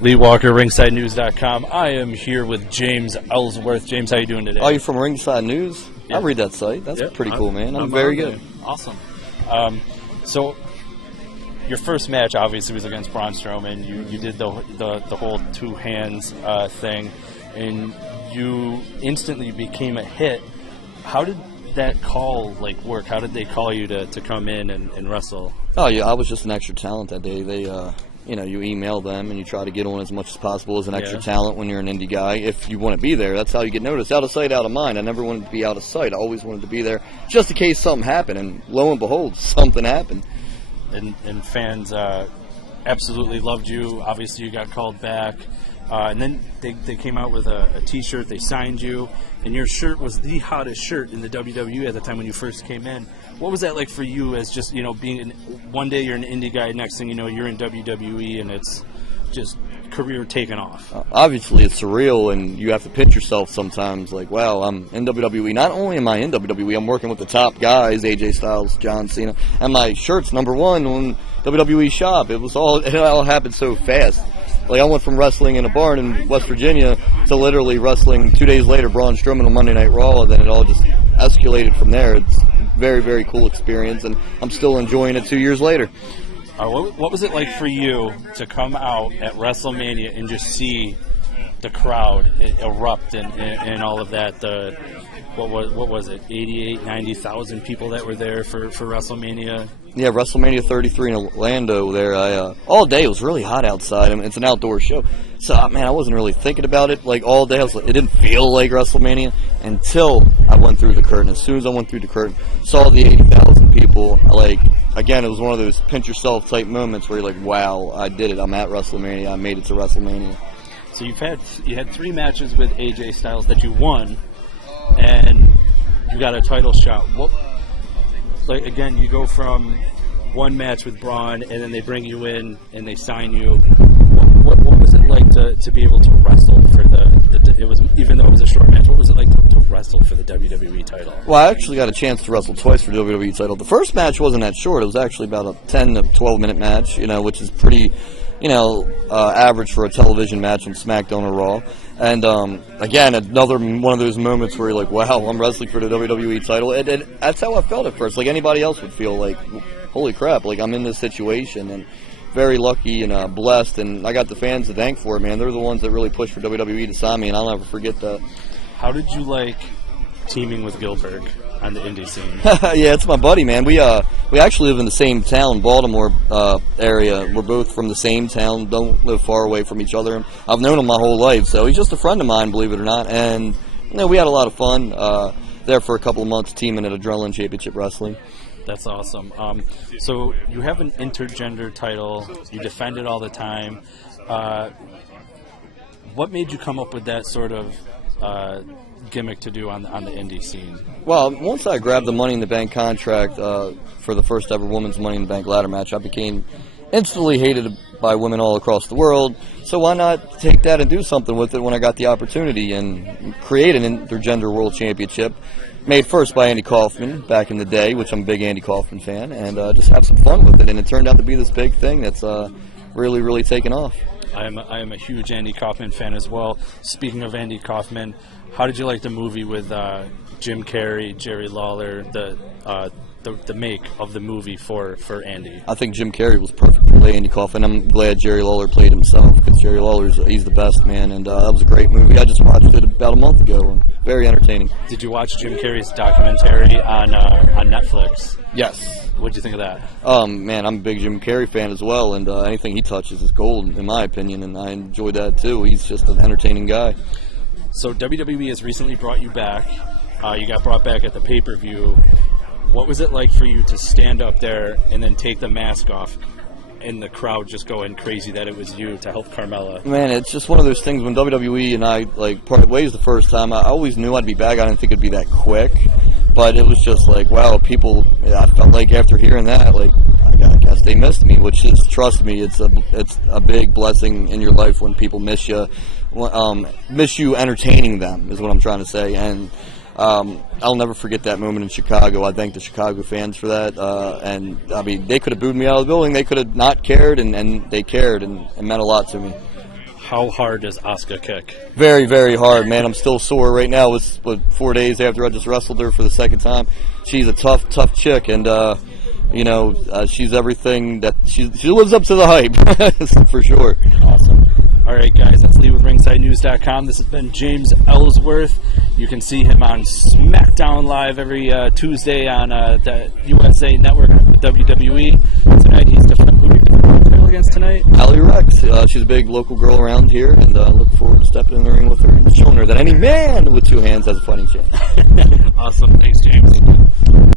Lee Walker, RingsideNews.com. I am here with James Ellsworth. James, how you doing today? Oh, you're from Ringside News? Yeah. I read that site. That's pretty cool, man. I'm very good. Awesome. So, your first match obviously was against Braun Strowman. You did the whole two hands thing, and you instantly became a hit. How did that call work? How did they call you to come in and wrestle? Oh yeah, I was just an extra talent that day. They you email them and you try to get on as much as possible as an extra talent when you're an indie guy. If you want to be there, that's how you get noticed. Out of sight, out of mind. I never wanted to be out of sight. I always wanted to be there just in case something happened. And lo and behold, something happened. And fans absolutely loved you. Obviously, you got called back. And then they came out with a T-shirt. They signed you, and your shirt was the hottest shirt in the WWE at the time when you first came in. What was that like for you as just, being one day you're an indie guy, next thing you know, you're in WWE, and it's just career taking off? Obviously, it's surreal, and you have to pitch yourself sometimes like, wow, I'm in WWE. Not only am I in WWE, I'm working with the top guys, AJ Styles, John Cena, and my shirt's #1 on WWE Shop. It all happened so fast. Like, I went from wrestling in a barn in West Virginia to literally wrestling 2 days later, Braun Strowman on Monday Night Raw, and then it all just escalated from there. It's a very, very cool experience, and I'm still enjoying it 2 years later. What was it like for you to come out at WrestleMania and just see the crowd erupt and all of that? What was it, 88, 90,000 people that were there for WrestleMania? Yeah, WrestleMania 33 in Orlando there. All day it was really hot outside. I mean, it's an outdoor show. So, man, I wasn't really thinking about it. Like, all day, it didn't feel like WrestleMania until I went through the curtain. As soon as I went through the curtain, saw the 80,000 people, again, it was one of those pinch yourself type moments where you're like, wow, I did it. I'm at WrestleMania. I made it to WrestleMania. So you had 3 matches with AJ Styles that you won, and you got a title shot. Again, you go from one match with Braun, and then they bring you in and they sign you. What was it like to be able to wrestle for it was, even though it was a short match, what was it like to wrestle for the WWE title? Well, I actually got a chance to wrestle twice for the WWE title. The first match wasn't that short. It was actually about a 10 to 12 minute match, which is pretty, average for a television match on SmackDown or Raw. And, again, another one of those moments where you're like, wow, I'm wrestling for the WWE title. And that's how I felt at first. Like anybody else would feel like, holy crap, like I'm in this situation. And very lucky and blessed. And I got the fans to thank for it, man. They're the ones that really pushed for WWE to sign me, and I'll never forget that. How did you like teaming with Gilbert on the indie scene? Yeah, it's my buddy, man. We actually live in the same town, Baltimore area. We're both from the same town, don't live far away from each other. I've known him my whole life, so he's just a friend of mine, believe it or not. And we had a lot of fun there for a couple of months teaming at Adrenaline Championship Wrestling. That's awesome. So you have an intergender title. You defend it all the time. What made you come up with that sort of gimmick to do on the indie scene? Well, once I grabbed the Money in the Bank contract for the first ever women's Money in the Bank ladder match, I became instantly hated by women all across the world. So why not take that and do something with it when I got the opportunity and create an intergender world championship, made first by Andy Kaufman back in the day, which I'm a big Andy Kaufman fan, and just have some fun with it. And it turned out to be this big thing that's really, really taken off. I am a huge Andy Kaufman fan as well. Speaking of Andy Kaufman, how did you like the movie with Jim Carrey, Jerry Lawler, the make of the movie for Andy? I think Jim Carrey was perfect to play Andy Kaufman. I'm glad Jerry Lawler played himself, because Jerry he's the best, man, and that was a great movie. I just watched it about a month ago, and very entertaining. Did you watch Jim Carrey's documentary on Netflix? Yes. What'd you think of that? Man, I'm a big Jim Carrey fan as well, and anything he touches is gold, in my opinion, and I enjoyed that too. He's just an entertaining guy. So WWE has recently brought you back. You got brought back at the pay-per-view. What was it like for you to stand up there and then take the mask off and the crowd just going crazy that it was you to help Carmella? Man, it's just one of those things. When WWE and I parted ways the first time, I always knew I'd be back. I didn't think it'd be that quick, but it was just like, wow, people. I felt like after hearing that, I guess they missed me. Which is, trust me, it's a big blessing in your life when people miss you entertaining them, is what I'm trying to say. And I'll never forget that moment in Chicago. I thank the Chicago fans for that. And I mean, they could have booed me out of the building. They could have not cared, and they cared, and it meant a lot to me. how hard does Asuka kick? Very, very hard, man. I'm still sore right now. It's 4 days after I just wrestled her for the second time. She's a tough chick, and she's everything that she lives up to the hype for sure. Awesome. All right, guys, that's Lee with RingsideNews.com. This has been James Ellsworth. You can see him on SmackDown Live every Tuesday on the USA Network on the WWE. Tonight, he's defending the title against tonight. Allie Rex. She's a big local girl around here, and I look forward to stepping in the ring with her and showing her that any man with two hands has a fighting chance. Awesome. Thanks, James.